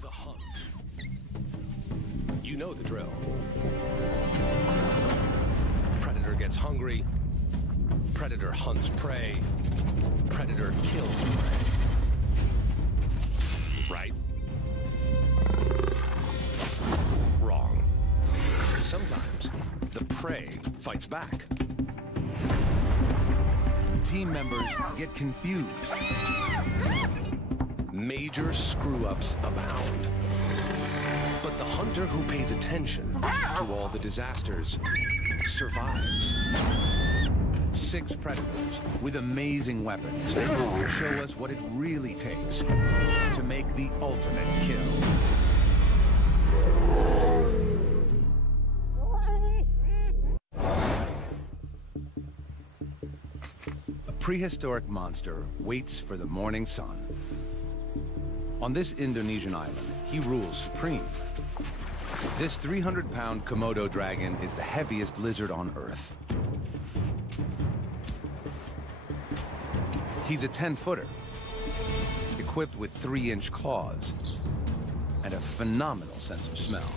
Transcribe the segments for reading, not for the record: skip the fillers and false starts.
The hunt. You know the drill. Predator gets hungry. Predator hunts prey. Predator kills prey. Right? Wrong. Sometimes the prey fights back. Team members get confused. Major screw-ups abound. But the hunter who pays attention to all the disasters survives. 6 predators with amazing weapons show us what it really takes to make the ultimate kill. A prehistoric monster waits for the morning sun. On this Indonesian island, he rules supreme. This 300-pound Komodo dragon is the heaviest lizard on Earth. He's a 10-footer, equipped with 3-inch claws and a phenomenal sense of smell.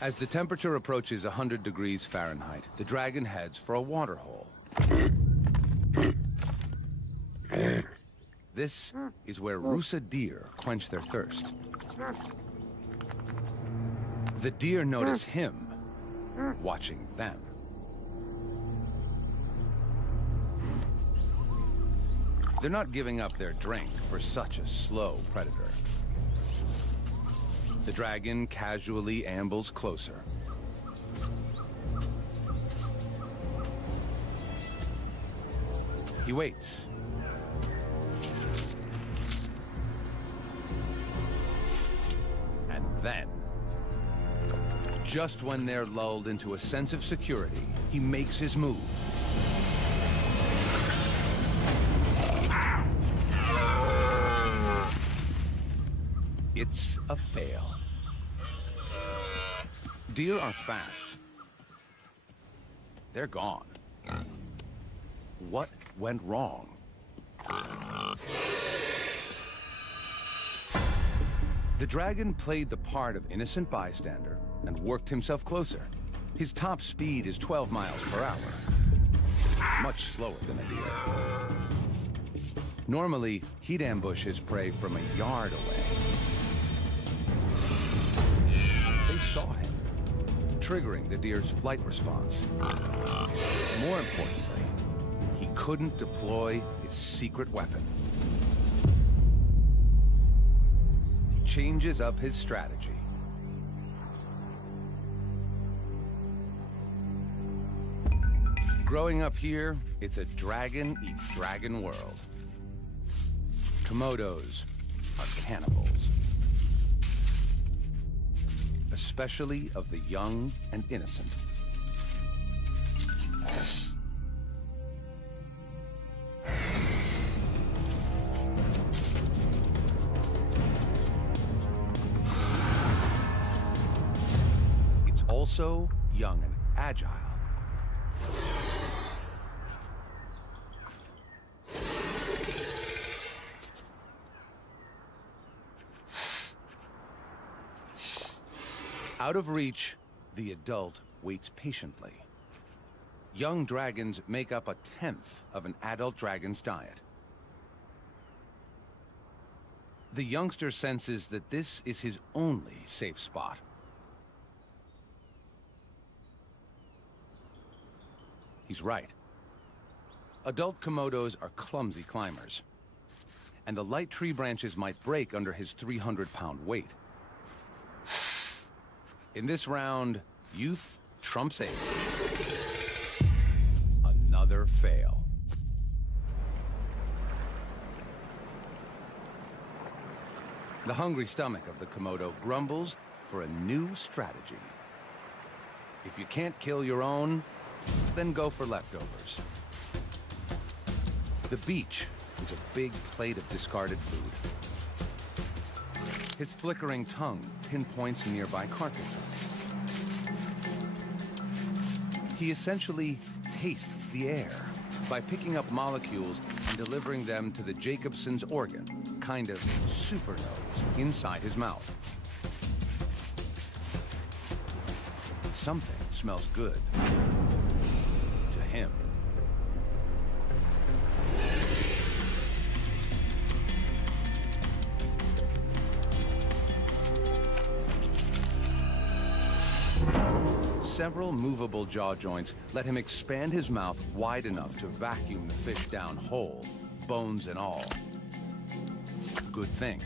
As the temperature approaches 100 degrees Fahrenheit, the dragon heads for a water hole. This is where Rusa deer quench their thirst. The deer notice him watching them. They're not giving up their drink for such a slow predator. The dragon casually ambles closer. He waits. And then, just when they're lulled into a sense of security, he makes his move. It's a fail. Deer are fast. They're gone. What went wrong? The dragon played the part of innocent bystander and worked himself closer. His top speed is 12 miles per hour, much slower than a deer. Normally, he'd ambush his prey from a yard away. They saw him, triggering the deer's flight response. More importantly, he couldn't deploy his secret weapon. He changes up his strategy. Growing up here, it's a dragon-eat-dragon world. Komodos are cannibals. Especially of the young and innocent. It's also young and agile. Out of reach, the adult waits patiently. Young dragons make up 1/10 of an adult dragon's diet. The youngster senses that this is his only safe spot. He's right. Adult Komodos are clumsy climbers, and the light tree branches might break under his 300-pound weight. In this round, youth trumps age. Another fail. The hungry stomach of the Komodo grumbles for a new strategy. If you can't kill your own, then go for leftovers. The beach is a big plate of discarded food. His flickering tongue pinpoints nearby carcasses. He essentially tastes the air by picking up molecules and delivering them to the Jacobson's organ, kind of super nose, inside his mouth. Something smells good to him. Several movable jaw joints let him expand his mouth wide enough to vacuum the fish down whole, bones and all. Good thing,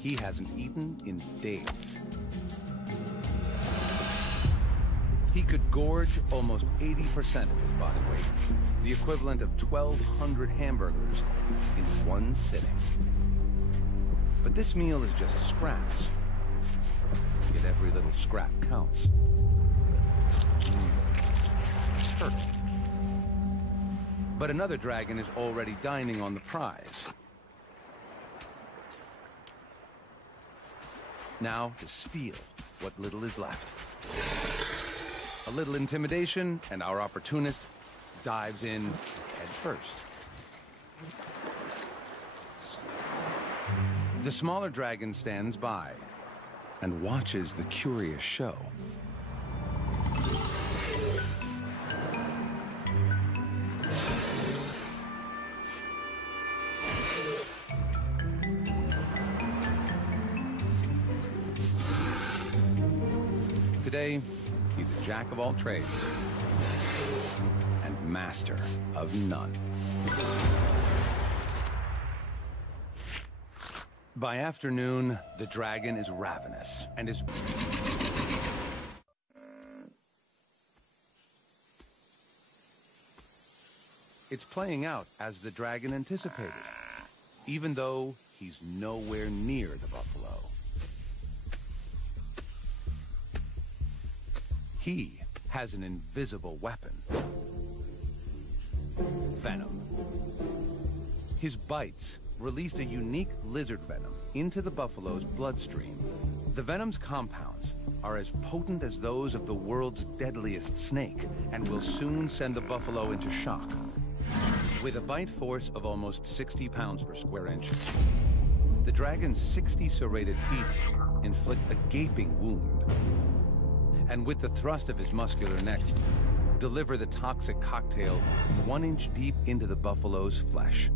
he hasn't eaten in days. He could gorge almost 80% of his body weight, the equivalent of 1,200 hamburgers in one sitting. But this meal is just scraps, yet every little scrap counts. Turtle. But another dragon is already dining on the prize. Now to steal what little is left. A little intimidation, and our opportunist dives in head first. The smaller dragon stands by and watches the curious show. Today, he's a jack of all trades and master of none. By afternoon, the dragon is ravenous and is... It's playing out as the dragon anticipated, even though he's nowhere near the buffalo. He has an invisible weapon. Venom. His bites released a unique lizard venom into the buffalo's bloodstream. The venom's compounds are as potent as those of the world's deadliest snake and will soon send the buffalo into shock. With a bite force of almost 60 pounds per square inch, the dragon's 60 serrated teeth inflict a gaping wound. And with the thrust of his muscular neck, deliver the toxic cocktail 1 inch deep into the buffalo's flesh.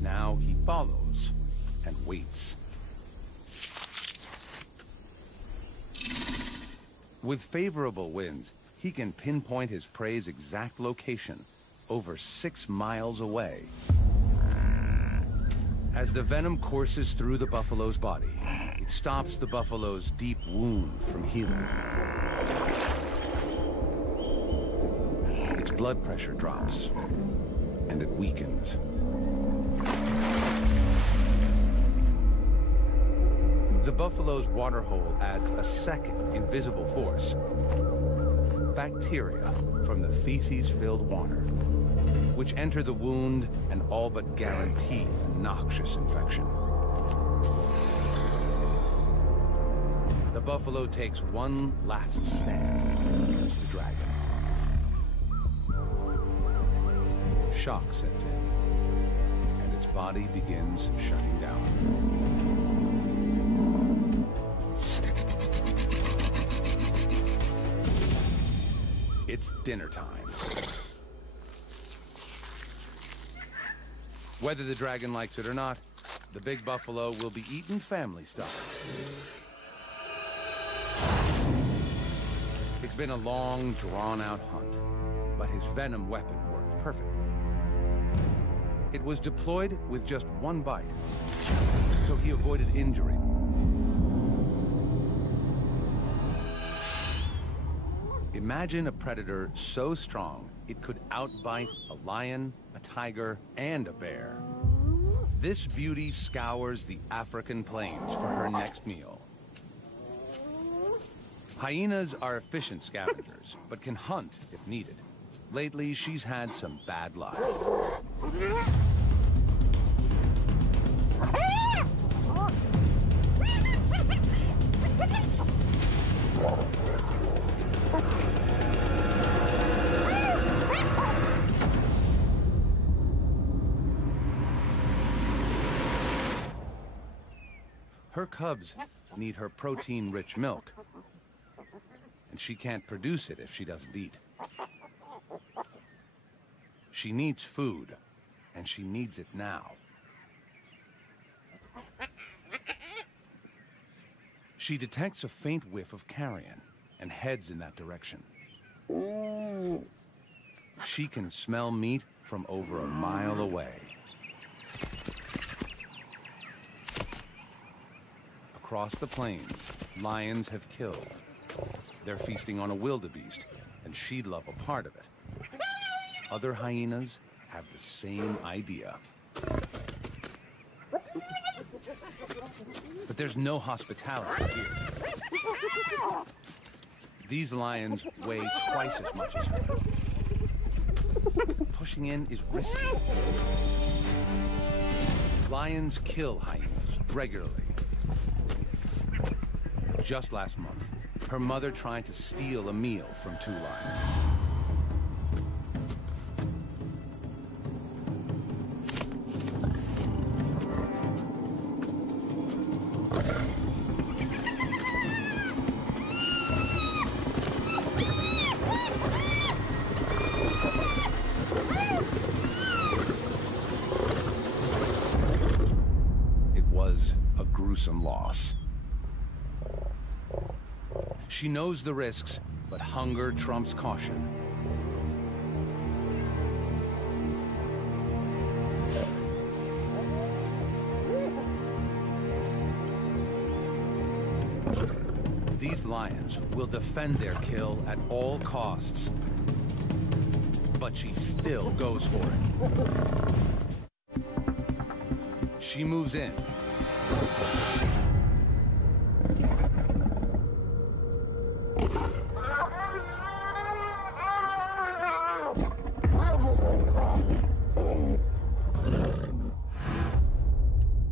Now he follows and waits. With favorable winds, he can pinpoint his prey's exact location over 6 miles away. As the venom courses through the buffalo's body, it stops the buffalo's deep wound from healing. Its blood pressure drops, and it weakens. The buffalo's waterhole adds a second invisible force. Bacteria from the feces-filled water, which enter the wound and all but guarantee a noxious infection. The buffalo takes one last stand against the dragon. Shock sets in, and its body begins shutting down. It's dinner time. Whether the dragon likes it or not, the big buffalo will be eaten family style. It's been a long, drawn-out hunt, but his venom weapon worked perfectly. It was deployed with just one bite, so he avoided injury. Imagine a predator so strong it could outbite a lion, a tiger, and a bear. This beauty scours the African plains for her next meal. Hyenas are efficient scavengers, but can hunt if needed. Lately, she's had some bad luck. her cubs need her protein-rich milk, and she can't produce it if she doesn't eat. She needs food, and she needs it now. She detects a faint whiff of carrion and heads in that direction. She can smell meat from over a mile away. Across the plains, lions have killed. They're feasting on a wildebeest, and she'd love a part of it. Other hyenas have the same idea. But there's no hospitality here. These lions weigh twice as much as her. Pushing in is risky. Lions kill hyenas regularly. Just last month, her mother tried to steal a meal from 2 lions. It was a gruesome loss. She knows the risks, but hunger trumps caution. These lions will defend their kill at all costs. But she still goes for it. She moves in.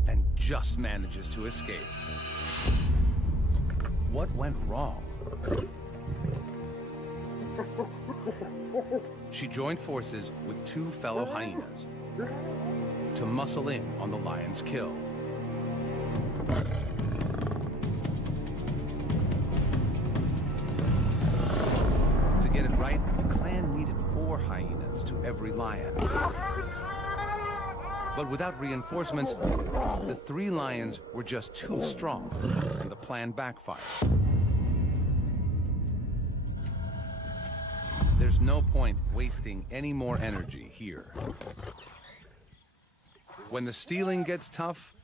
And just manages to escape. What went wrong? She joined forces with 2 fellow hyenas to muscle in on the lion's kill. To get it right, the clan needed 4 hyenas to every lion. But without reinforcements, the 3 lions were just too strong, and the plan backfired. There's no point wasting any more energy here. When the stealing gets tough,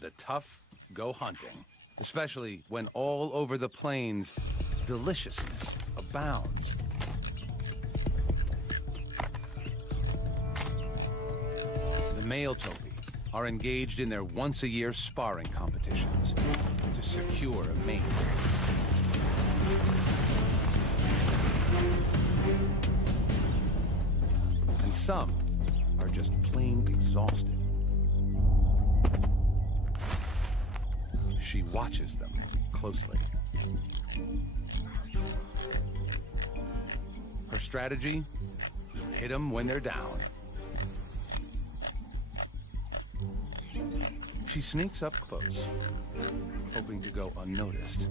the tough go hunting. Especially when all over the plains, deliciousness abounds. The male topi are engaged in their once-a-year sparring competitions to secure a mate. And some are just plain exhausted. She watches them closely. Her strategy? Hit them when they're down. She sneaks up close, hoping to go unnoticed.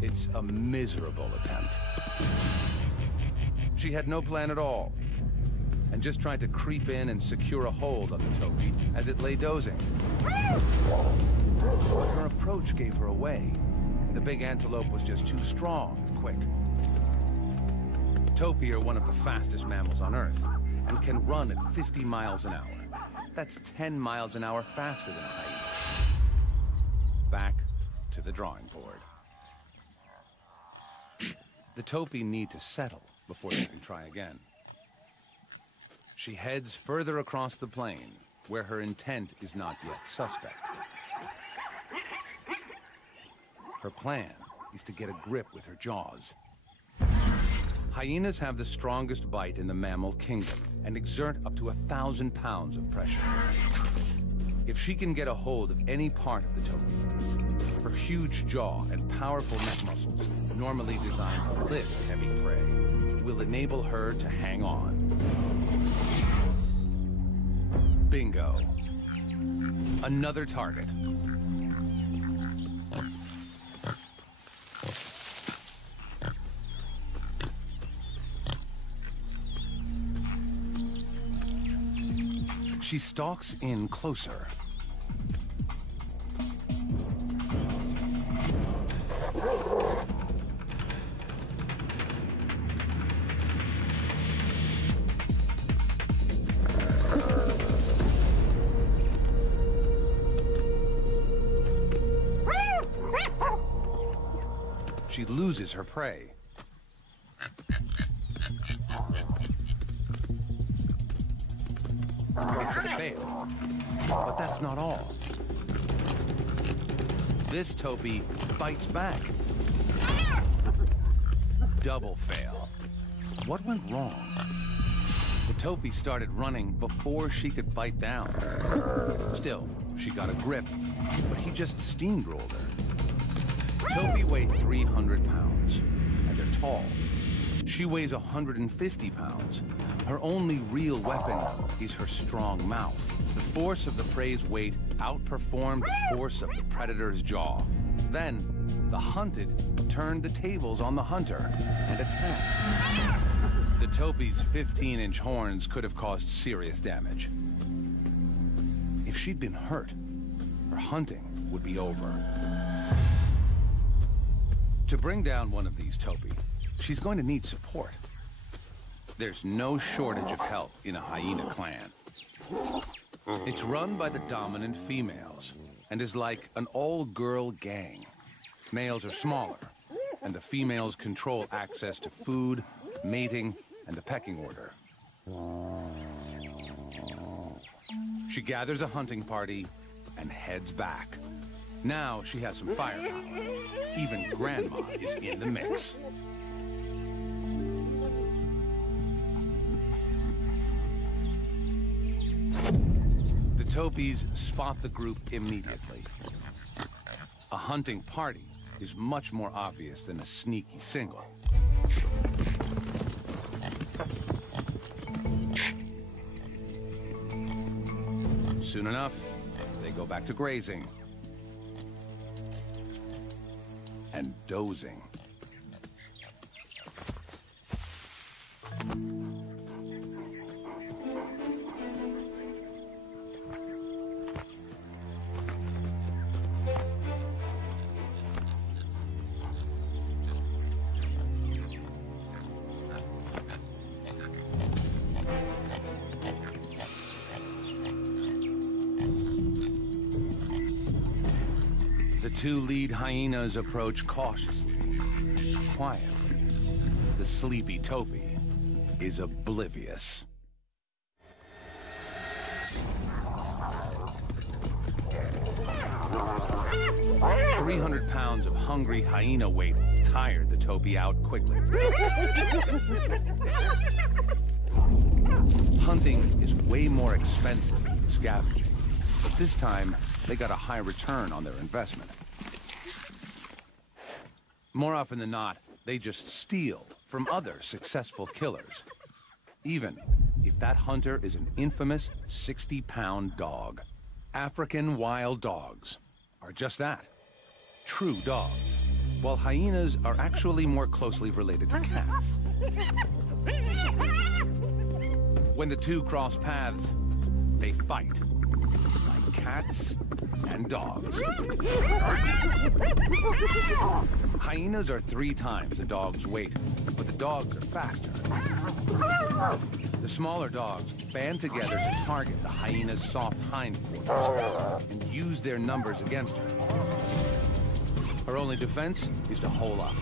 It's a miserable attempt. She had no plan at all, and just tried to creep in and secure a hold on the topi as it lay dozing. Her approach gave her away, and the big antelope was just too strong and quick. Topi are one of the fastest mammals on Earth, and can run at 50 miles an hour. That's 10 miles an hour faster than a hyena. Back to the drawing board. The topi need to settle before they can try again. She heads further across the plain, where her intent is not yet suspect. Her plan is to get a grip with her jaws. Hyenas have the strongest bite in the mammal kingdom and exert up to 1,000 pounds of pressure. If she can get a hold of any part of the topi, her huge jaw and powerful neck muscles, normally designed to lift heavy prey, will enable her to hang on. Bingo. Another target. She stalks in closer. She loses her prey. It's a fail, but that's not all. This topi bites back. Double fail. What went wrong? The topi started running before she could bite down. Still, she got a grip, but he just steamrolled her. Topi weigh 300 pounds, and they're tall. She weighs 150 pounds. Her only real weapon is her strong mouth. The force of the prey's weight outperformed the force of the predator's jaw. Then, the hunted turned the tables on the hunter and attacked. The topi's 15-inch horns could have caused serious damage. If she'd been hurt, her hunting would be over. To bring down one of these topi, she's going to need support. There's no shortage of help in a hyena clan. It's run by the dominant females and is like an all-girl gang. Males are smaller, and the females control access to food, mating, and the pecking order. She gathers a hunting party and heads back. Now she has some firepower. Even Grandma is in the mix. The topis spot the group immediately. A hunting party is much more obvious than a sneaky single. Soon enough, they go back to grazing and dozing. The two lead hyenas approach cautiously, quietly. The sleepy topi is oblivious. "300 pounds of hungry hyena weight tired the topi out quickly. Hunting is way more expensive than scavenging, but this time they got a high return on their investment. More often than not, they just steal from other successful killers, even if that hunter is an infamous 60-pound dog. African wild dogs are just that, true dogs, while hyenas are actually more closely related to cats. When the two cross paths, they fight, like cats and dogs. Hyenas are 3 times a dog's weight, but the dogs are faster. The smaller dogs band together to target the hyena's soft hindquarters and use their numbers against her. Her only defense is to hole up.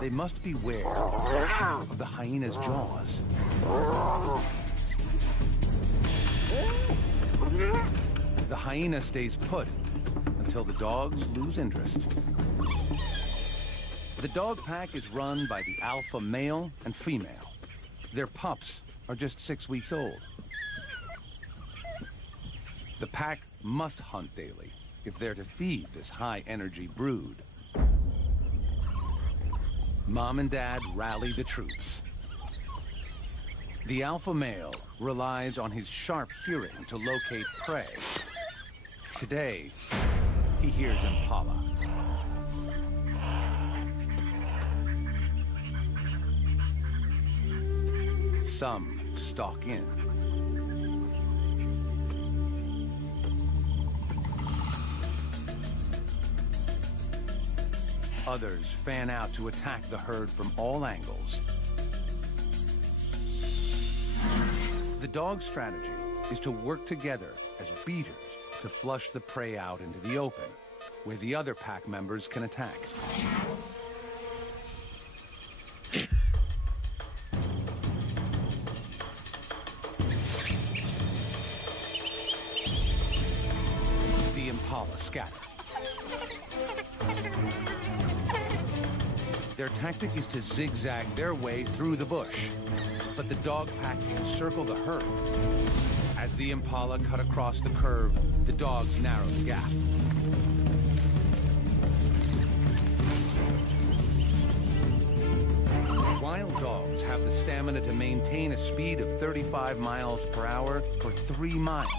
They must beware of the hyena's jaws. The hyena stays put until the dogs lose interest. The dog pack is run by the alpha male and female. Their pups are just 6 weeks old. The pack must hunt daily if they're to feed this high-energy brood. Mom and Dad rally the troops. The alpha male relies on his sharp hearing to locate prey. Today, he hears impala. Some stalk in. Others fan out to attack the herd from all angles. The dog's strategy is to work together as beaters to flush the prey out into the open, where the other pack members can attack. The impala scatter. Their tactic is to zigzag their way through the bush, but the dog pack encircle the herd. As the impala cut across the curve, the dogs narrow the gap. Wild dogs have the stamina to maintain a speed of 35 miles per hour for 3 miles.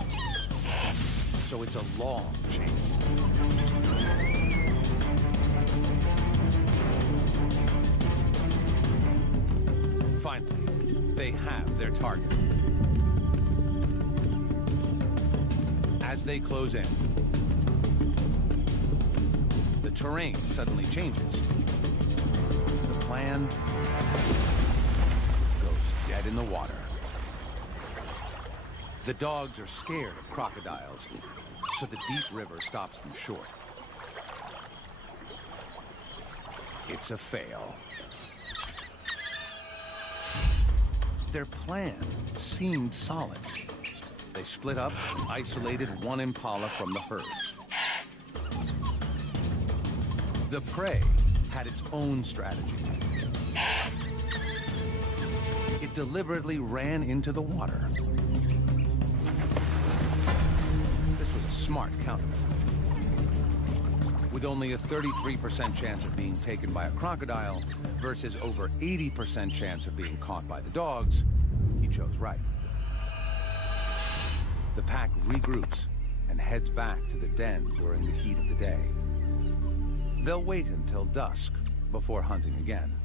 So it's a long chase. Finally, they have their target. As they close in, the terrain suddenly changes. The plan goes dead in the water. The dogs are scared of crocodiles, so the deep river stops them short. It's a fail. Their plan seemed solid. They split up and isolated one impala from the herd. The prey had its own strategy. It deliberately ran into the water. This was a smart countermeasure. With only a 33% chance of being taken by a crocodile versus over 80% chance of being caught by the dogs, he chose right. The pack regroups and heads back to the den during the heat of the day. They'll wait until dusk before hunting again.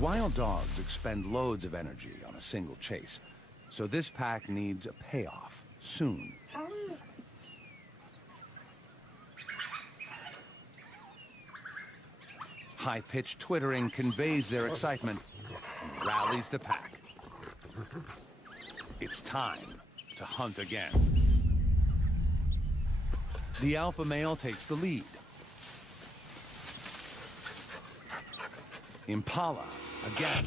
Wild dogs expend loads of energy on a single chase, so this pack needs a payoff soon. High-pitched twittering conveys their excitement and rallies the pack. It's time to hunt again. The alpha male takes the lead. Impala again.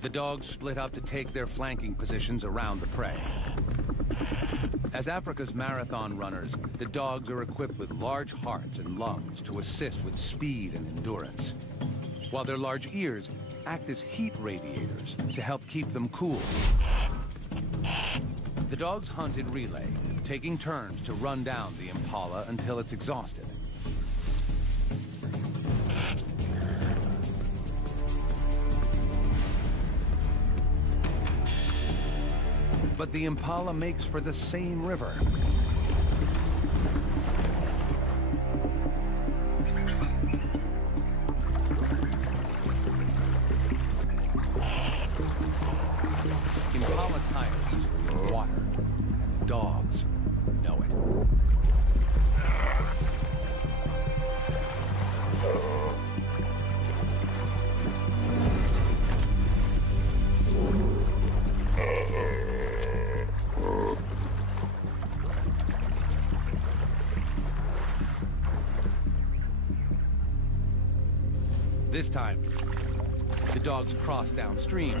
The dogs split up to take their flanking positions around the prey. As Africa's marathon runners, the dogs are equipped with large hearts and lungs to assist with speed and endurance, while their large ears act as heat radiators to help keep them cool. The dogs hunt in relay, taking turns to run down the impala until it's exhausted. But the impala makes for the same river. Impala tire easily in water, and the dogs know it. This time, the dogs cross downstream.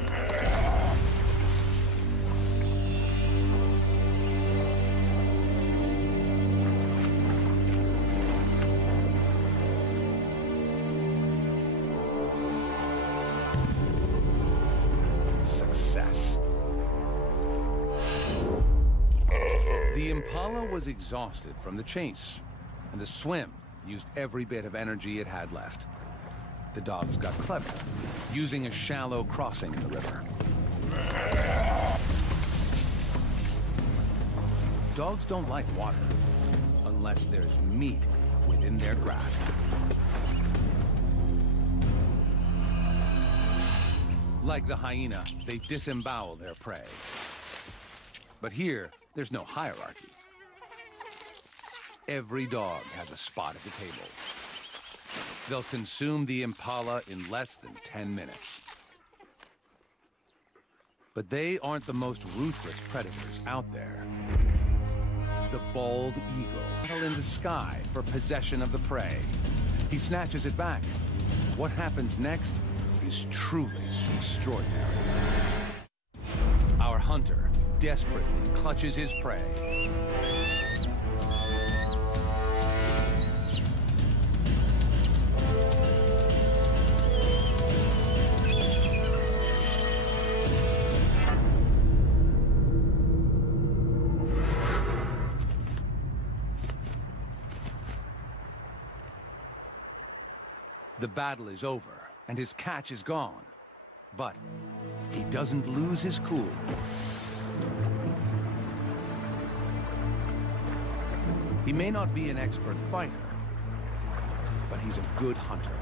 The impala was exhausted from the chase, and the swim used every bit of energy it had left. The dogs got clever, using a shallow crossing in the river. Dogs don't like water unless there's meat within their grasp. Like the hyena, they disembowel their prey. But here, there's no hierarchy. Every dog has a spot at the table. They'll consume the impala in less than 10 minutes. But they aren't the most ruthless predators out there. The bald eagle fell in the sky for possession of the prey. He snatches it back. What happens next is truly extraordinary. Our hunter desperately clutches his prey. The battle is over, and his catch is gone. But he doesn't lose his cool. He may not be an expert fighter, but he's a good hunter.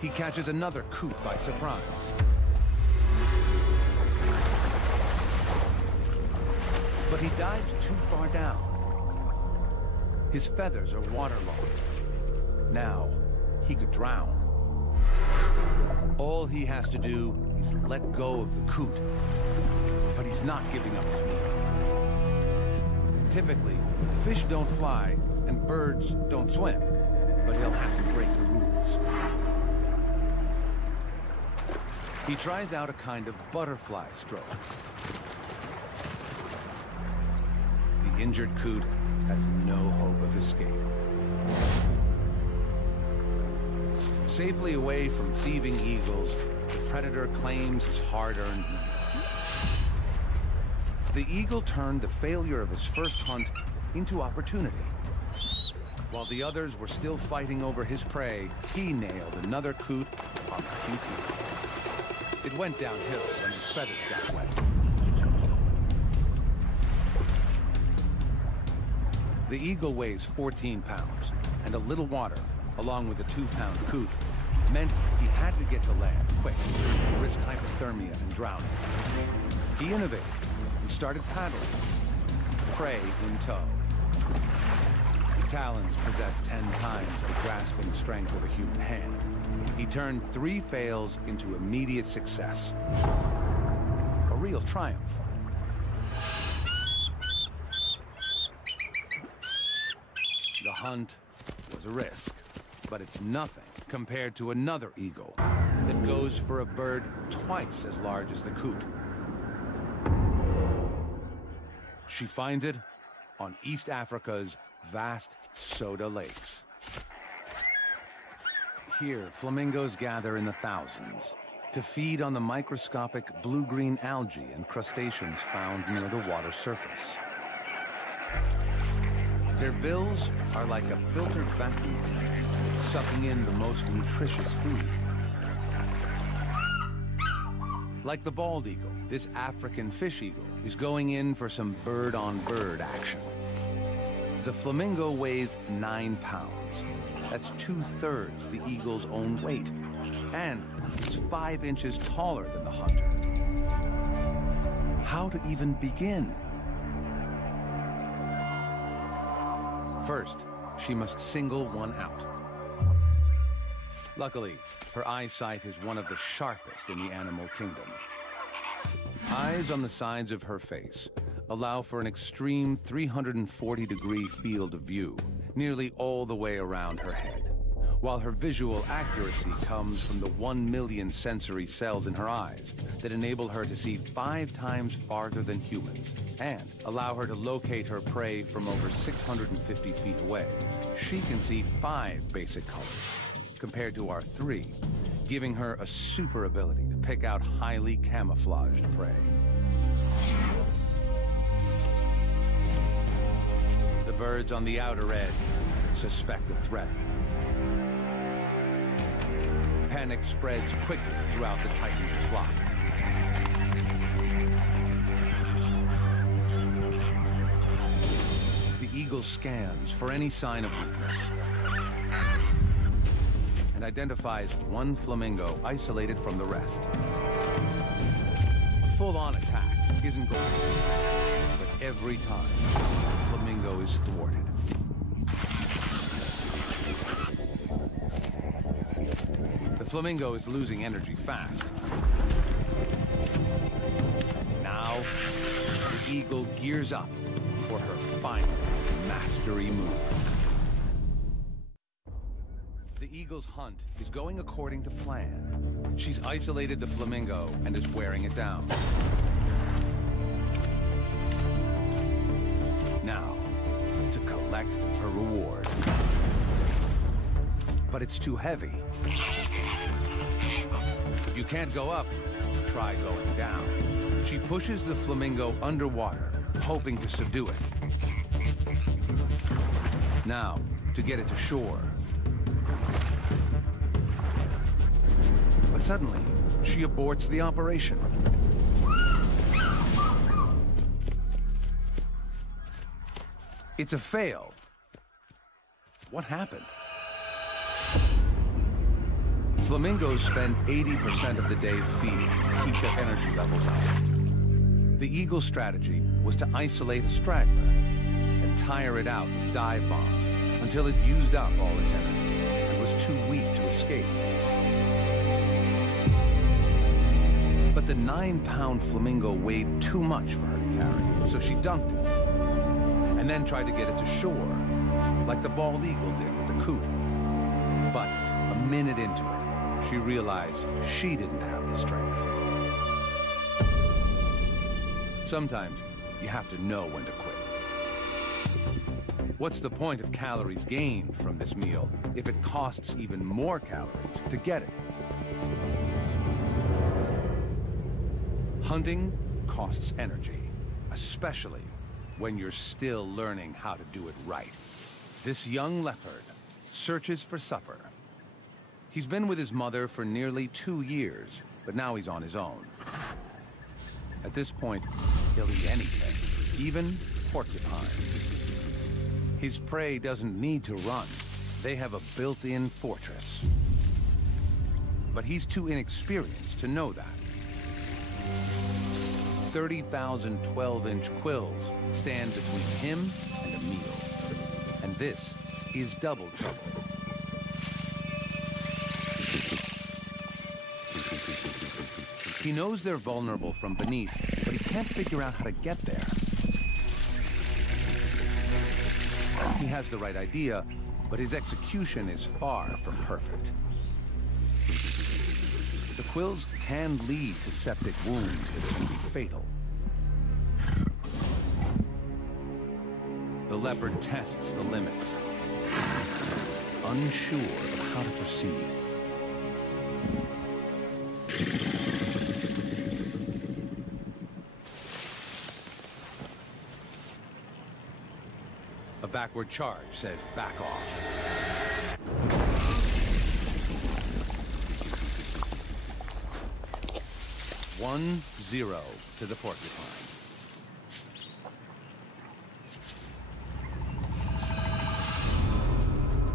He catches another coot by surprise. But he dives too far down. His feathers are waterlogged. Now, he could drown. All he has to do is let go of the coot. But he's not giving up his meal. Typically, fish don't fly and birds don't swim. But he'll have to break the rules. He tries out a kind of butterfly stroke. The injured coot has no hope of escape. Safely away from thieving eagles, the predator claims his hard-earned meal. The eagle turned the failure of his first hunt into opportunity. While the others were still fighting over his prey, he nailed another coot on the QT. It went downhill when his feathers got wet. The eagle weighs 14 pounds, and a little water, along with a 2-pound coot, meant he had to get to land quick, risk hypothermia and drowning. He innovated and started paddling, prey in tow. The talons possess 10 times the grasping strength of a human hand. He turned 3 fails into immediate success. A real triumph. The hunt was a risk, but it's nothing compared to another eagle that goes for a bird twice as large as the coot. She finds it on East Africa's vast soda lakes. Here, flamingos gather in the thousands to feed on the microscopic blue-green algae and crustaceans found near the water surface. Their bills are like a filtered vacuum, sucking in the most nutritious food. Like the bald eagle, this African fish eagle is going in for some bird-on-bird action. The flamingo weighs 9 pounds. That's 2/3 the eagle's own weight. And it's 5 inches taller than the hunter. How to even begin? First, she must single one out. Luckily, her eyesight is one of the sharpest in the animal kingdom. Eyes on the sides of her face allow for an extreme 340-degree field of view, nearly all the way around her head, while her visual accuracy comes from the 1 million sensory cells in her eyes that enable her to see 5 times farther than humans and allow her to locate her prey from over 650 feet away. She can see 5 basic colors: compared to our 3, giving her a super ability to pick out highly camouflaged prey. The birds on the outer edge suspect a threat. Panic spreads quickly throughout the tightening flock. The eagle scans for any sign of weakness and identifies one flamingo isolated from the rest. A full-on attack isn't going to work, but every time, the flamingo is thwarted. The flamingo is losing energy fast. Now, the eagle gears up for her final mastery move. The eagle's hunt is going according to plan. She's isolated the flamingo and is wearing it down. Now, to collect her reward. But it's too heavy. If you can't go up, try going down. She pushes the flamingo underwater, hoping to subdue it. Now, to get it to shore. But suddenly, she aborts the operation. It's a fail. What happened? Flamingos spend 80% of the day feeding to keep their energy levels up. The eagle's strategy was to isolate a straggler and tire it out with dive bombs until it used up all its energy and was too weak to escape. But the 9-pound flamingo weighed too much for her to carry, so she dunked it and then tried to get it to shore, like the bald eagle did with the coot. But a minute into it, she realized she didn't have the strength. Sometimes you have to know when to quit. What's the point of calories gained from this meal if it costs even more calories to get it? Hunting costs energy, especially when you're still learning how to do it right. This young leopard searches for supper. He's been with his mother for nearly 2 years, but now he's on his own. At this point, he'll eat anything, even porcupines. His prey doesn't need to run. They have a built-in fortress. But he's too inexperienced to know that. 30,000 12-inch quills stand between him and a meal. And this is double trouble. He knows they're vulnerable from beneath, but he can't figure out how to get there. He has the right idea, but his execution is far from perfect. The quills can lead to septic wounds that can be fatal. The leopard tests the limits, unsure of how to proceed. A backward charge says back off. One, 0 to the porcupine.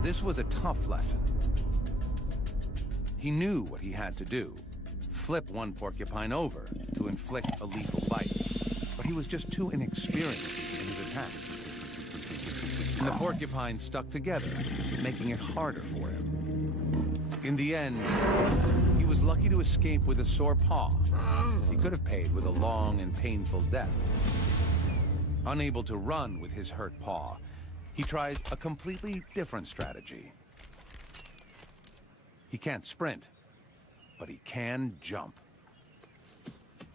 This was a tough lesson. He knew what he had to do. Flip one porcupine over to inflict a lethal bite. But he was just too inexperienced in his attack. And the porcupine stuck together, making it harder for him. In the end, he was lucky to escape with a sore paw. He could have paid with a long and painful death. Unable to run with his hurt paw, he tries a completely different strategy. He can't sprint, but he can jump.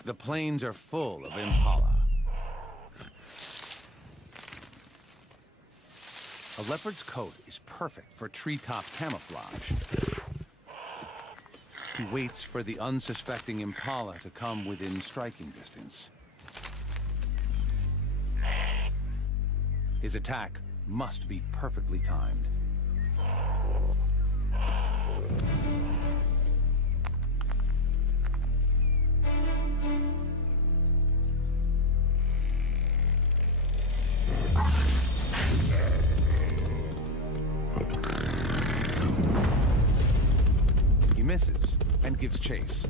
The plains are full of impala. A leopard's coat is perfect for treetop camouflage. He waits for the unsuspecting impala to come within striking distance. His attack must be perfectly timed. He misses and gives chase.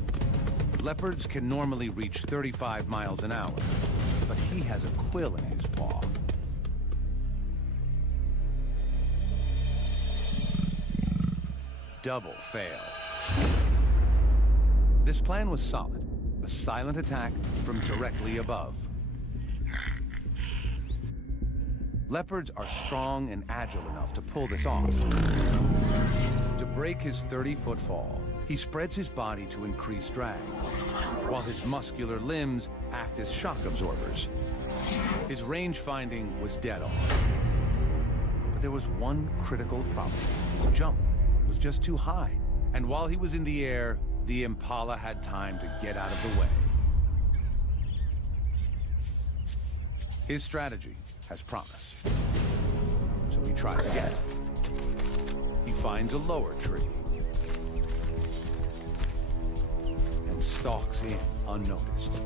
Leopards can normally reach 35 miles an hour, but he has a quill in his paw. Double fail. This plan was solid. A silent attack from directly above. Leopards are strong and agile enough to pull this off. To break his 30-foot fall, he spreads his body to increase drag, while his muscular limbs act as shock absorbers. His range finding was dead on. But there was one critical problem. His jump was just too high. And while he was in the air, the impala had time to get out of the way. His strategy has promise. So he tries again. He finds a lower tree and stalks in unnoticed.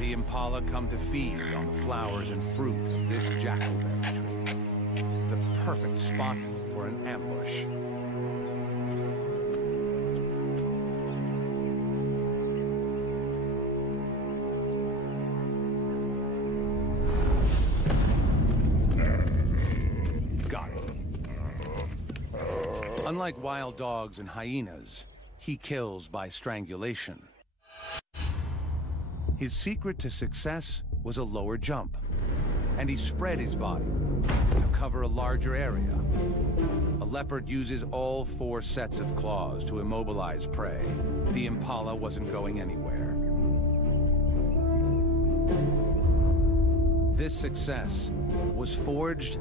The impala come to feed on the flowers and fruit of this jackalberry tree. The perfect spot for an ambush. Got it. Unlike wild dogs and hyenas, he kills by strangulation. His secret to success was a lower jump, and he spread his body to cover a larger area. A leopard uses all 4 sets of claws to immobilize prey. The impala wasn't going anywhere. This success was forged